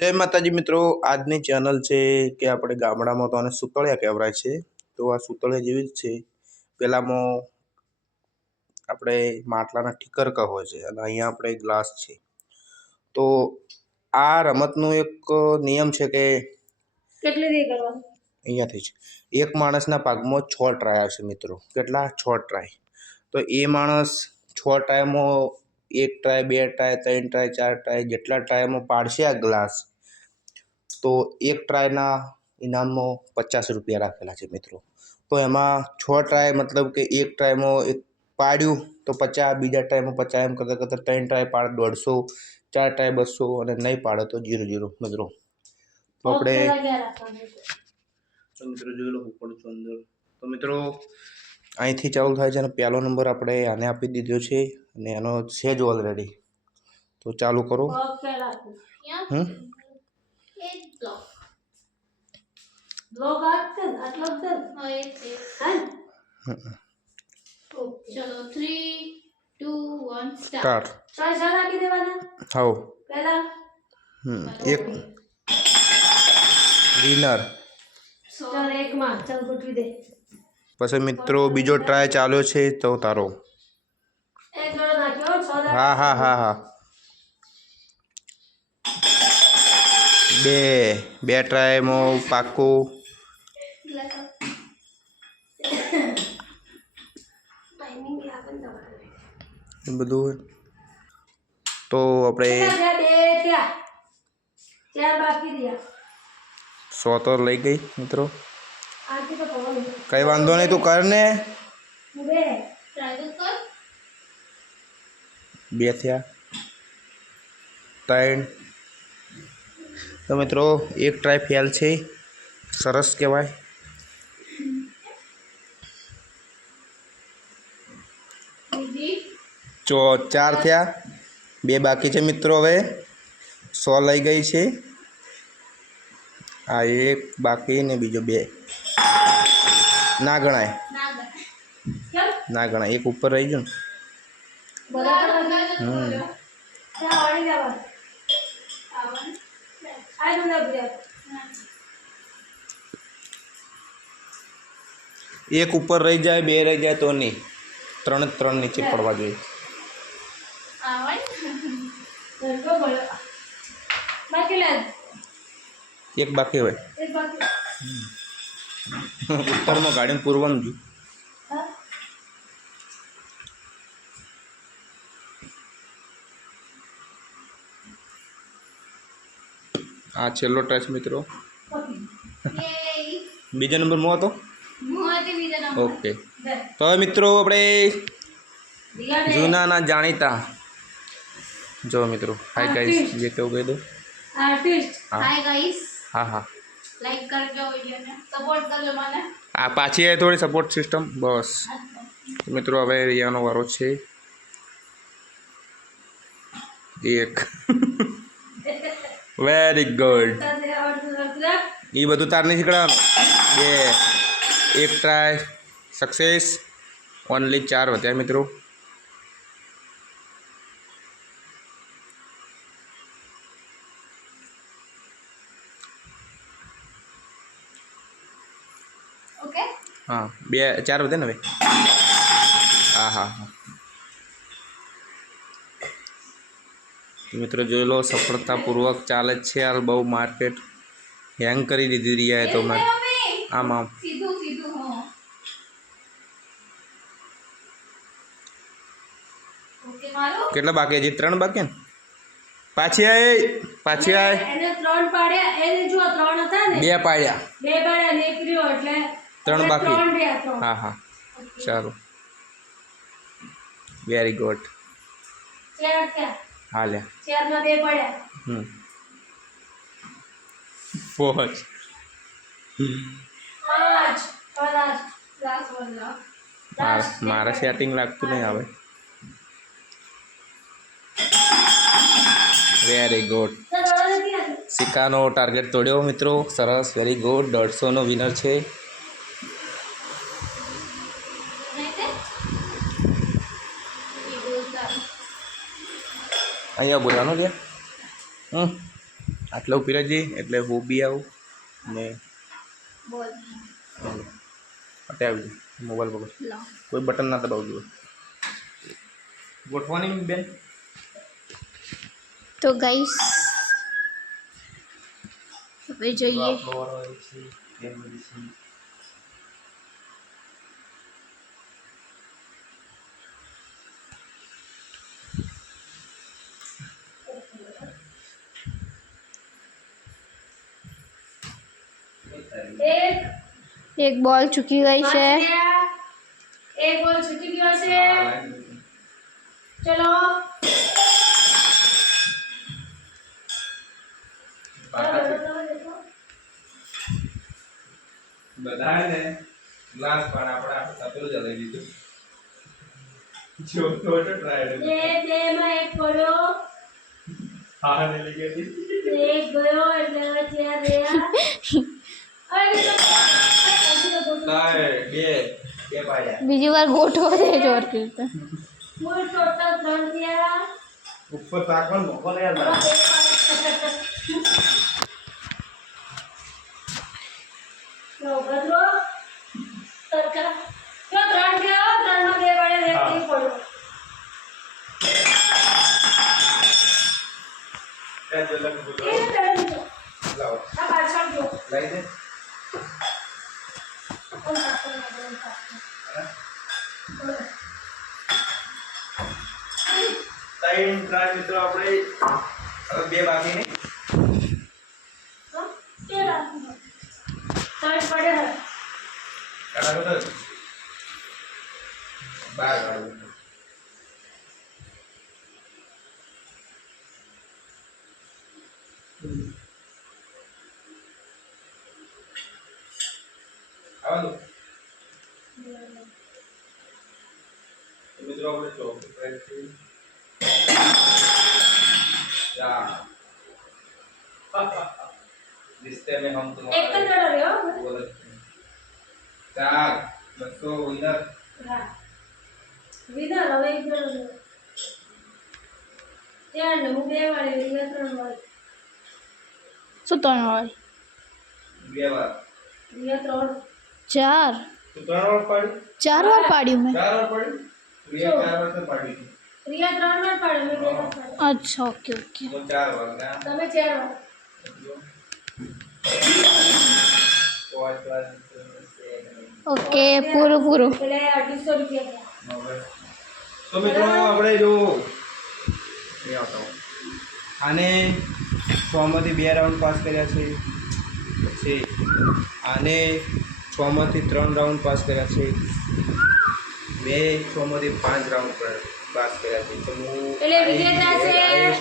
જય માતાજી મિત્રો, આજની ચેનલ છે કે આપણે ગામડામાં તો આને સુતળિયા કહેવાય છે. તો આ સુતળિયા જેવી જ છે. પેલામાં આપણે માટલાના ઠીકરકા હોય છે અને અહીંયા આપણે ગ્લાસ છે. તો આ રમતનો એક નિયમ છે કે અહીંયાથી જ એક માણસના ભાગમાં 6 ટ્રાય આવશે મિત્રો. કેટલા? 6 ટ્રાય. તો એ માણસ 6 ટ્રાયમાં 1 ટ્રાય, 2 ટ્રાય, 3 ટ્રાય, 4 ટ્રાય જેટલા ટ્રાયમાં પાડશે આ ગ્લાસ, તો એક ટ્રાયના ઇનામમાં 50 રૂપિયા રાખેલા છે મિત્રો. તો એમાં 6 ટ્રાય મતલબ કે એક ટ્રાયમાં એક પાડ્યું તો 50, બીજા ટ્રાયમાં 50, એમ કરતાં કરતાં 3 ટ્રાય પાડે 150, 4 ટ્રાય 200 અને નહીં પાડે તો 0-0 મિત્રો. તો આપણે મિત્રો જોઈ લો હું પણ છું અંદર. તો મિત્રો અહીંથી ચાલુ થાય છે અને પહેલો નંબર આપણે આને આપી દીધો છે અને એનો છે જ ઓલરેડી. તો ચાલુ કરો. ચલો 3, 2, 1 સ્ટાર્ટ. હાઉ એક વિનર. પછી મિત્રો બીજો ટ્રાય ચાલ્યો છે તો તારો. હા હા હા હા. બે ટ્રાયમાં પાક્કું. બધું તો આપણે 100 તો લઈ ગઈ મિત્રો. કઈ વાંધો નહીં, તું કર ને. 2 થયા, 3. તો મિત્રો એક ટ્રાય ફેલ છે. સરસ કહેવાય. 4 થયા, 2 બાકી છે મિત્રો. હવે 100 લઈ ગઈ છે. આ એક બાકી ને બીજો 2 ના ગણાય. ના ગણાય, એક ઉપર રહી ગયો ને. એક ઉપર રહી જાય, 2 રહી જાય તો નહીં. 3 નીચે પડવા જોઈએ. એક બાકી હોય. ઉત્તરમાં ગાડીને પૂરવાનું છું. આ છેલ્લો ટચ મિત્રો. બીજા નંબરમાં હતો. ઓકે. તો હવે મિત્રો આપણે જૂનાના જાણીતા જો મિત્રો. હાય ગાઈસ, જે કેવું કહી દો. હાય ગાઈસ, હા હા, લાઈક કરજો, વિડિયોને સપોર્ટ કરજો મને. આ પાછી આવી થોડી સપોર્ટ સિસ્ટમ બસ. મિત્રો હવે રિયાનો વારો છે. 1 વેરી ગુડ. એ બધું તાર નહીં શીખડાવવાનું. 2 એક ટ્રાય સક્સેસ. ઓનલી 4 વધ્યા મિત્રો. ઓકે, હા 4 વધે ને હવે. હા હા હા. મિત્રો જોઈ લો, સફળતાપૂર્વક ચાલે જ છે. હાલ બહુ માર્કેટ હેંગ કરી દીધી રહ્યા તો મારે. આમ આમ સીધું સીધું. હા, ઓકે. મારો કેટલા બાકી? હજી 3 બાકી ને. પાછી આય એને 3 પાડ્યા. એને જો 3 હતા ને, 2 પાડ્યા. 2 પાડ્યા ને 1 રહ્યો એટલે 3 બાકી. 3 રહ્યા. 3. હા હા, ચાલો. Very good. 4 થયા. હા લે. 4 માં 2 પડ્યા. 5. 5 મારે સેટિંગ લાગતું નહીં આવે. Very good. સિક્કાનો ટાર્ગેટ તોડ્યો મિત્રો. સરસ, વેરી ગુડ. 150નો વિનર છે. અહીંયા બોલવાનો લે. આટલે ઊભી રહેજે એટલે હું બી આવું ને બોલ અટે આવી જાય મોબાઈલ પકડ લો કોઈ બટન ના દબાવવું જોઈએ ગોઠવાની બેન તો ગાઈસ હવે જોઈએ એક બોલ ચૂકી ગઈ છે એક બોલ છૂટી ગયો છે ચલો બધા ને ગ્લાસ પણ આપણે તપેલું જલાઈ દીધું જો તો ટ્રાય બે બે માં એક પડ્યો હા ને લઈ ગઈ એક ગયો એટલે હવે ચાર રહ્યા અરે તાય બે પાડ્યા બીજી વાર ગોઠવો દે જોર રીતે કુલ ટોટલ 3 થયા ઉપર તાકણ મોકો લે યાર લો બદલો તરકા જો 3 ગયો 3 માં બે વાળે એક નહીં પડ્યો એ જલક બોલો એ ચડી ગયો લાવો આ પાછળ જો લઈ દે કોણ પાછળ ત્રણ ટ્રાય મિત્રો આપણે હવે બે બાકી ને હા કે રાખો તાર પડે હે કાઢો તો બાર કાઢો આવો મિત્રો આપણે ચોક ટ્રાય કરી रिश्ते में हम એક तुम्हारे તો જડો રહ્યો बोल चार बच्चों इधर હા વિના હવે એક જણો રહ્યો ચાર ને હું બે વાળી વિના 3 વાળી શું 3 વાળી व्यवहार વિના 3 ચાર तो त्रण और पड़ी 4 વાર પાડ્યું મેં चार और पड़ी प्रिया चार और से पड़ी थी રિયા 3 વાર પાડે મેં 2 વાર પાડે અચ્છા ઓકે ઓકે तो चार वाला ना તમે 4 વાર तो आज क्लास ઓકે પૂરું પૂરું એટલે 250 રૂપિયા થયા तो मित्रों આપણે જો એ આવતો આને 6 માંથી 2 રાઉન્ડ પાસ કર્યા છે પછી આને 6 માંથી 3 રાઉન્ડ પાસ કર્યા છે મેં 6 માંથી 5 રાઉન્ડ પાસ કર્યા છે તો હું એટલે વિજેતા છે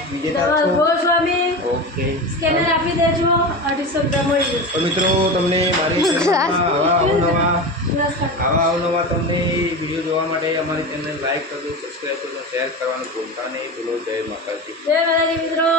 વિજેતા તમારો છું ગોસ્વામી ઓકે સ્કેનર આપી દેજો 250 રૂપિયા મળી જશે તો મિત્રો તમને મારી ચેનલમાં આવા અવનવા તમને વિડીયો જોવા માટે અમારી ચેનલ લાઈક કરજો સબસ્ક્રાઈબ કરજો શેર કરવાનું ભૂલતા નહીં ભૂલો જય માતાજી જય માતાજી મિત્રો